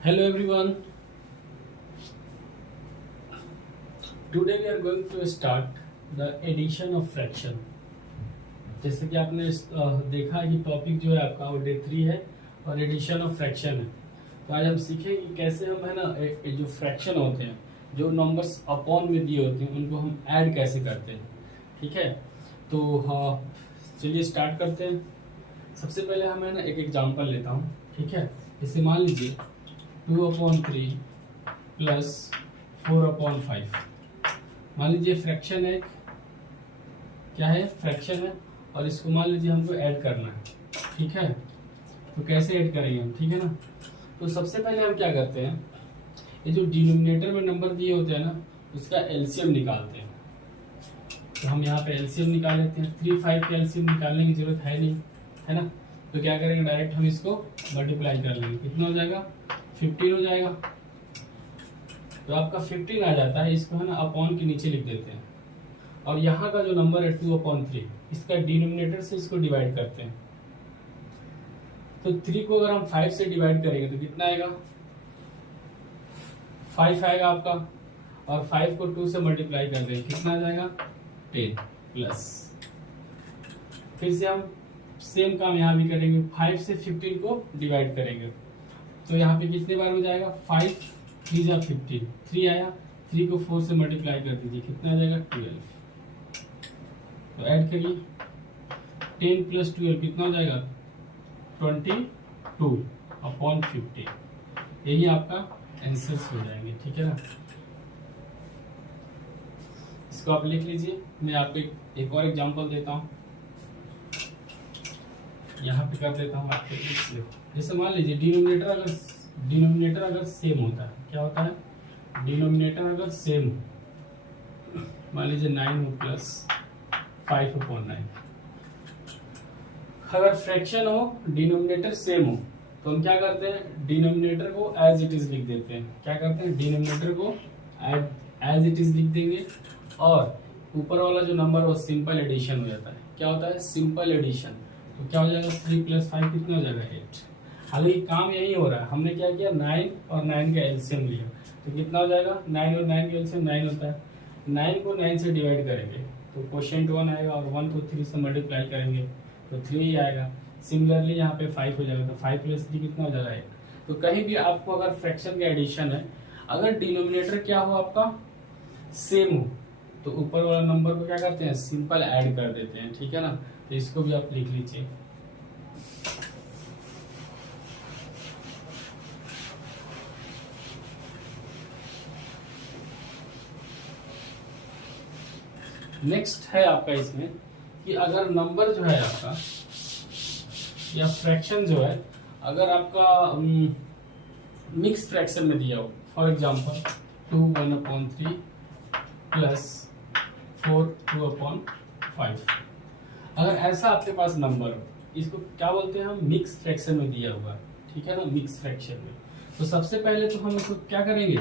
Hello everyone. Today we are going to start the addition of fraction. जैसे कि आपने देखा कि टॉपिक जो है आपका वो डे 3 है और एडिशन ऑफ फ्रैक्शन है। तो आज हम सीखेंगे कि कैसे हम है ना जो फ्रैक्शन होते हैं, जो नंबर्स अपॉन में दिए होते हैं, उनको हम ऐड कैसे करते हैं। ठीक है, तो चलिए स्टार्ट करते हैं। सबसे पहले हम है ना एक एग्जांपल लेता हूँ। ठीक है, इसे मान लीजिए 2/3 प्लस 4/5। मान लीजिए फ्रैक्शन है, क्या है, फ्रैक्शन है, और इसको मान लीजिए हमको ऐड करना है। ठीक है, तो कैसे ऐड करेंगे हम, ठीक है ना। तो सबसे पहले हम क्या करते हैं, ये जो डिनोमिनेटर में नंबर दिए होते हैं ना, उसका एलसीएम निकालते हैं। तो हम यहाँ पे एलसीएम निकाल लेते हैं। 3, 5 का एलसीएम निकालने की जरूरत है नहीं, है ना। तो क्या करेंगे, डायरेक्ट हम इसको मल्टीप्लाई कर लेंगे। कितना हो जाएगा, 15 हो जाएगा। तो आपका 15 आ जाता है। इसको है ना अपॉन के नीचे लिख देते हैं, और यहाँ का जो नंबर है 2/3, इसका डिनोमिनेटर से इसको डिवाइड करते हैं। तो 3 को अगर हम 5 से डिवाइड करेंगे तो कितना आएगा, 5 आएगा आपका, और 5 को 2 से मल्टीप्लाई कर देंगे, कितना आ जाएगा, 10 प्लस। फिर से हम सेम काम यहाँ भी करेंगे, 5 से 15 को डिवाइड करेंगे। तो यहाँ पे कितने बार हो जाएगा, 5 3 जा 15, 3 आया, 3 को 4 से मल्टीप्लाई कर दीजिए, कितना आ जाएगा, 12। तो ऐड करिए, 10 प्लस 12 कितना हो जाएगा, 22/50। यही आपका आंसर्स हो जाएंगे। ठीक है ना, इसको आप लिख लीजिए। मैं आपको एक और एग्जांपल देता हूँ, यहाँ पे कर देता हूँ आपके लिए। जैसे मान लीजिए डिनोमिनेटर अगर सेम होता है, क्या होता है, डिनोमिनेटर अगर सेम, मान लीजिए 9 हो प्लस 5/9। अगर फ्रैक्शन हो, डिनोमिनेटर सेम हो, तो हम क्या करते हैं, डिनोमिनेटर को एज इट इज लिख देते हैं। क्या करते हैं, डिनोमिनेटर को एज इट इज लिख देंगे, और ऊपर वाला जो नंबर वो सिंपल एडिशन हो जाता है। क्या होता है, सिंपल एडिशन। तो क्या हो जाएगा, 3 + 5 कितना हो जाएगा, 8। हालांकि काम यही हो रहा है, हमने क्या किया, 9 और 9 का एलसीएम लिया। तो कितना हो जाएगा, 9 और 9 का एलसीएम 9 होता है। 9 को 9 से डिवाइड करेंगे तो क्वोशिएंट 1 आएगा, और 1 को 3 से मल्टीप्लाई करेंगे तो 3 आएगा। सिमिलरली यहाँ पे 5 हो जाएगा, तो 5 + 3 कितना हो जाएगा, 8। तो कहीं भी आपको अगर फ्रैक्शन का एडिशन है, अगर डिनोमिनेटर क्या हो आपका, सेम हो, तो ऊपर वाला नंबर को क्या करते हैं, सिंपल ऐड कर देते हैं। ठीक है ना, तो इसको भी आप लिख लीजिए। नेक्स्ट है आपका इसमें कि अगर नंबर जो है आपका या फ्रैक्शन जो है, अगर आपका मिक्स फ्रैक्शन में दिया हो, फॉर एग्जांपल 2 1/3 प्लस 4 2/5, अगर ऐसा आपके पास नंबर हो, इसको क्या बोलते हैं हम, मिक्स फ्रैक्शन में दिया हुआ है। ठीक है ना, मिक्स फ्रैक्शन में। तो सबसे पहले तो हम इसको क्या करेंगे,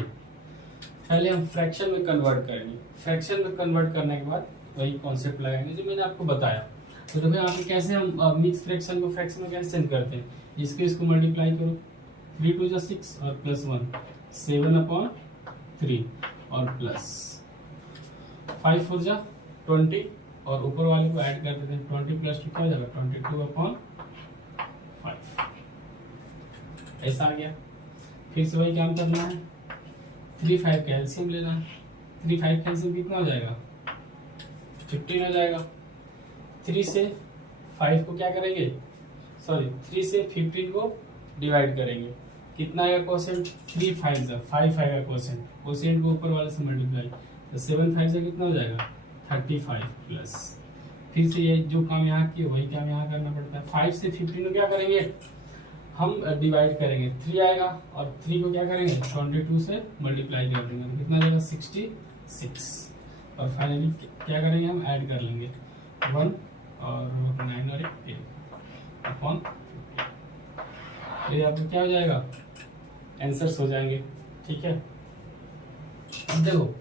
पहले हम फ्रैक्शन में कन्वर्ट करेंगे। फ्रैक्शन में कन्वर्ट करने के बाद वही कॉन्सेप्ट लगाएंगे जो मैंने आपको बताया। तो देखो यहाँ पे कैसे हम मिक्स फ्रैक्शन को फ्रैक्शन में कैसे चेंज करते हैं, इसको मल्टीप्लाई करो, 3 2 6 और प्लस 1 7/3, और प्लस 5 4 20, और ऊपर वाले को ऐड कर देते हैं, 20 + 2 क्या हो जाएगा, 22/5। ऐसा आ गया। फिर से वही काम करना है, 3 5 का एलसीएम लेना है। 3 5 का एलसीएम कितना हो जाएगा, 15 हो जाएगा। 3 से 5 को क्या करेंगे, 3 से 15 को डिवाइड करेंगे, कितना आएगा क्वोशिएंट, 3 5 5 आएगा क्वोशिएंट। क्वोशिएंट को ऊपर वाले से मल्टीप्लाई, तो 7 5 से कितना हो जाएगा, 35 प्लस। फिर से ये जो काम यहाँ किया वही काम यहाँ करना पड़ता है। 5 से 15 को क्या करेंगे, हम डिवाइड करेंगे, 3 आएगा, और 3 को क्या करेंगे, 22 से मल्टीप्लाई कर देंगे, तो कितना जाएगा, 66। और फाइनली क्या करेंगे, हम ऐड कर लेंगे 1 और 9 और 10/50। ये आपको क्या हो जाएगा, आंसर्स हो जाएंगे। ठीक है, अब देखो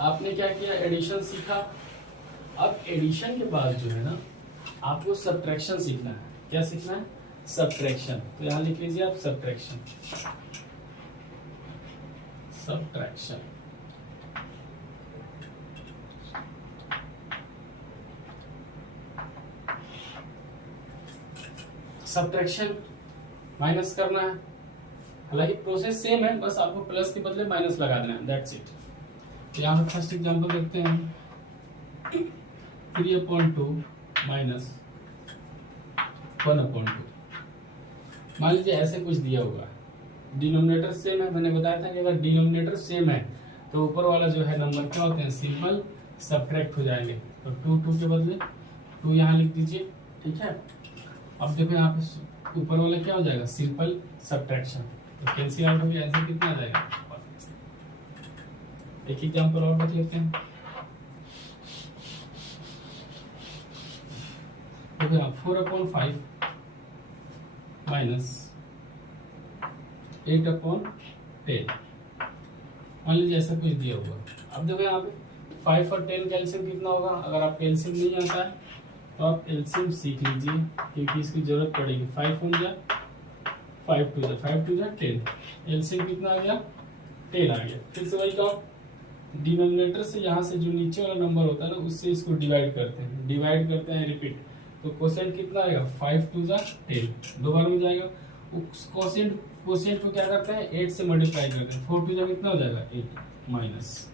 आपने क्या किया, एडिशन सीखा। अब एडिशन के बाद जो है ना, आपको सब्ट्रैक्शन सीखना है। क्या सीखना है, सब्ट्रैक्शन। तो यहाँ लिख लीजिए आप सब्ट्रैक्शन, सब्ट्रैक्शन। सब्ट्रैक्शन माइनस करना है, हालांकि प्रोसेस सेम है, बस आपको प्लस के बदले माइनस लगा देना है, दैट्स इट। तो यहाँ पे फर्स्ट एग्जांपल देखते हैं, 3/2 माइनस 1/2। मान लीजिए ऐसे कुछ दिया होगा, डिनोमिनेटर सेम है, मैंने बताया था कि अगर डिनोमिनेटर सेम है तो ऊपर वाला जो है नंबर क्या होते हैं, सिंपल सब्ट्रैक्ट हो जाएंगे। तो 2 के बदले 2 यहाँ लिख दीजिए, ठीक है। अब देखो यहाँ पे ऊपर वाला क्या हो जाएगा, सिंपल सब्ट्रैक्शन, तो कैंसिल आउट हो गया, ऐसे कितना आ जाएगा। एक एग्जांपल और देख लेते हैं, देखो 4/5 माइनस 8/10। मान लीजिए ऐसा कुछ दिया हुआ। अब देखो यहाँ पे 5 और 10 का एलसीएम कितना होगा, अगर आपको एलसीएम नहीं आता है तो आप एलसीएम सीख लीजिए, क्योंकि इसकी जरूरत पड़ेगी। 5 हो गया, 5 2 जा 10, एलसीएम कितना आ गया, 10 आ गया। फिर से वही काम, डिनोमिनेटर से यहाँ से जो नीचे वाला नंबर होता है ना, उससे इसको डिवाइड करते हैं, रिपीट। तो कोसेंट कितना आएगा, 5 2 जा 10, दो बार में जाएगा। कोसेंट को क्या करते हैं, 8 से मल्टीप्लाई करते हैं, 4 2 जा कितना हो जाएगा, 8 माइनस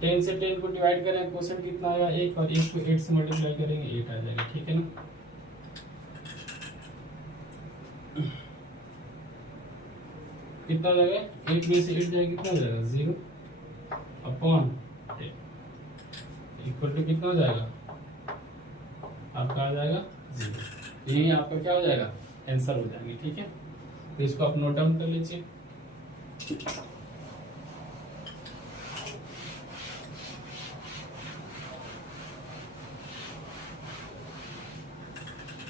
10 से 10 को डिवाइड करें, कोसेंट कितना आएगा, 1, और 1 को 8 से मल्टीप्लाई करेंगे, 8 आ जाएगा, ठीक है ना। कितना हो जाएगा, 8 में से 8 जाएगा, कितना हो जाएगा, 0/10 इक्वल टू कितना हो जाएगा, आपका आ जाएगा 0। यही आपका क्या हो जाएगा, आंसर हो जाएंगे, ठीक है। तो इसको आप नोट डाउन कर लीजिए।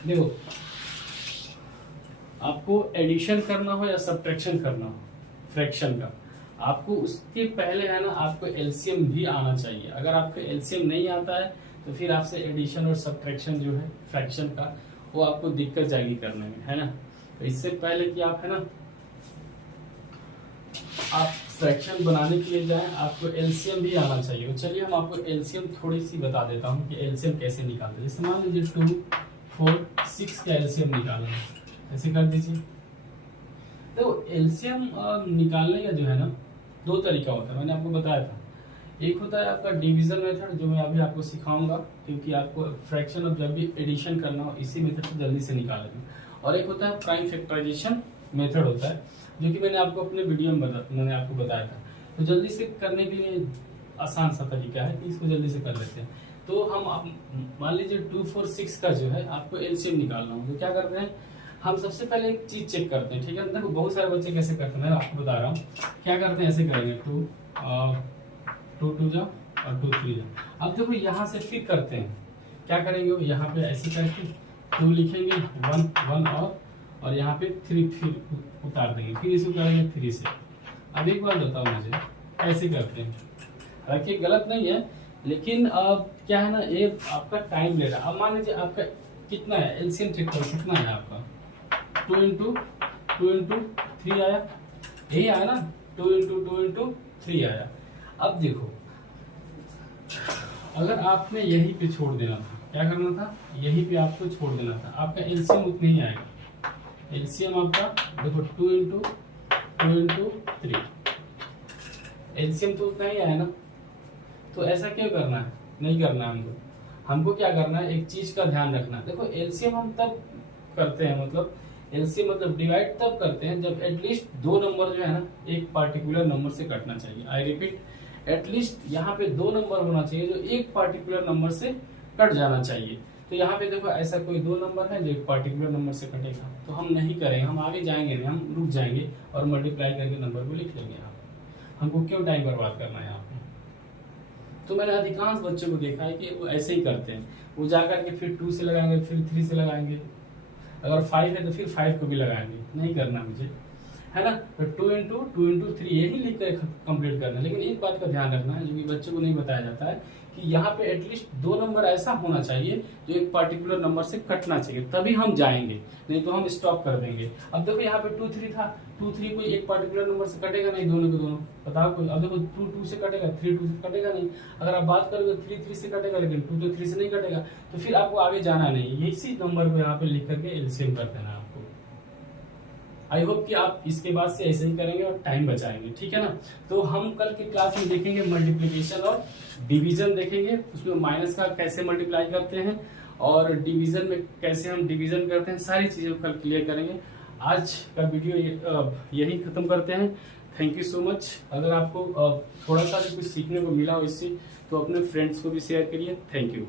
देखो, आपको एडिशन करना हो या सब्ट्रैक्शन करना हो फ्रैक्शन का, आपको उसके पहले है ना, आपको एलसीएम भी आना चाहिए। अगर आपको एलसीएम नहीं आता है तो फिर आपसे एडिशन और सब्ट्रैक्शन जो है फ्रैक्शन का, वो आपको दिक्कत जाएगी करने में, है ना। तो इससे पहले कि आप है ना, आप फ्रैक्शन बनाने के लिए जाएं, आपको एलसीएम भी आना चाहिए। तो चलिए हम आपको एलसीएम थोड़ी सी बता देता हूँ कि एलसीएम कैसे निकालते हैं। जैसे मान लीजिए 2 4 6 का एलसीएम निकालना है, ऐसे कर दीजिए। तो एलसीएम निकालने का जो है ना, दो तरीका होता है, मैंने आपको बताया था। एक होता है आपका डिवीजन मेथड, जो मैं अभी आपको सिखाऊंगा, क्योंकि आपको फ्रैक्शन अब जब भी एडिशन करना हो इसी मेथड से जल्दी से निकालेंगे। और एक होता है प्राइम फैक्टराइजेशन मेथड होता है, जो कि मैंने आपको अपने वीडियो में मैंने आपको बताया था। तो जल्दी से करने के लिए आसान सा तरीका है कि इसको जल्दी से कर लेते हैं। तो हम मान लीजिए 2 4 6 का जो है आपको एलसीएम निकालना हो, तो क्या करते हैं, हम सबसे पहले एक चीज चेक करते हैं, ठीक है। देखो बहुत सारे बच्चे कैसे करते हैं, मैं आपको बता रहा हूँ क्या करते हैं। ऐसे करेंगे 2 2 जा और 2 3 जा। अब देखो यहाँ से फिर करते हैं, क्या करेंगे, यहाँ पे ऐसे करके 2 लिखेंगे, 1 1 और यहाँ पे 3 फिर उतार देंगे, फिर इसको करेंगे 3 से। अब एक बार बताओ मुझे, ऐसे करते हैं, हालांकि गलत नहीं है, लेकिन अब क्या है ना, ये आपका टाइम ले रहा है। अब मान लीजिए आपका कितना है, एलसीएम चेक करो कितना है आपका, 2 इंटू 3 आया, यही आया ना, 2 इंटू 3 आया। अब देखो, अगर आपने यहीं पे छोड़ देना था, क्या करना था, यहीं पे आपको छोड़ देना था, आपका एलसीएम उतना ही आएगा। एलसीएम आपका देखो 2 इंटू 3, एलसीएम तो उतना ही आया ना। तो ऐसा क्यों करना है, नहीं करना है हमको क्या करना है, एक चीज का ध्यान रखना है। देखो एलसीएम हम तब करते हैं, मतलब एलसीएम मतलब डिवाइड तब करते हैं जब एटलीस्ट 2 नंबर जो है ना, एक पार्टिकुलर नंबर से कटना चाहिए। आई रिपीट, एटलीस्ट यहाँ पे 2 नंबर होना चाहिए जो एक पार्टिकुलर नंबर से कट जाना चाहिए। तो यहाँ पे देखो ऐसा कोई 2 नंबर है जो एक पार्टिकुलर नंबर से कटेगा, तो हम नहीं करेंगे, हम आगे जाएंगे नहीं, हम रुक जाएंगे और मल्टीप्लाई करके नंबर को लिख लेंगे। यहाँ पे हमको क्यों टाइम बर्बाद करना है यहाँ पे। तो मैंने अधिकांश बच्चों को देखा है कि वो ऐसे ही करते हैं, वो जाकर के फिर 2 से लगाएंगे, फिर 3 से लगाएंगे, अगर 5 है तो फिर 5 को भी लगाएंगे। नहीं करना मुझे, है ना। तो 2 × 3 यही लिख कर कंप्लीट करना है। लेकिन एक बात का ध्यान रखना है जो कि बच्चों को नहीं बताया जाता है कि यहाँ पे एटलीस्ट 2 नंबर ऐसा होना चाहिए जो एक पर्टिकुलर नंबर से कटना चाहिए, तभी हम जाएंगे, नहीं तो हम स्टॉप कर देंगे। अब देखो यहाँ पे 2 3 था, 2 3 कोई एक पर्टिकुलर नंबर से कटेगा नहीं, दोनों के दोनों बताओ कोई। अब देखो 2 2 से कटेगा, 3 2 से कटेगा नहीं। अगर आप बात करोगे 3 3 से कटेगा, लेकिन 2 तो 3 से नहीं कटेगा, तो फिर आपको आगे जाना नहीं, इसी नंबर को यहाँ पे लिख करके एलसीएम कर देना है आपको। आई होप कि आप इसके बाद से ऐसे ही करेंगे और टाइम बचाएंगे, ठीक है ना। तो हम कल की क्लास में देखेंगे मल्टीप्लिकेशन और डिवीजन देखेंगे, उसमें माइनस का कैसे मल्टीप्लाई करते हैं और डिवीजन में कैसे हम डिवीजन करते हैं, सारी चीजें कल क्लियर करेंगे। आज का वीडियो यही खत्म करते हैं। Thank you so much. अगर आपको थोड़ा सा भी कुछ सीखने को मिला हो इससे तो अपने फ्रेंड्स को भी शेयर करिए। Thank you.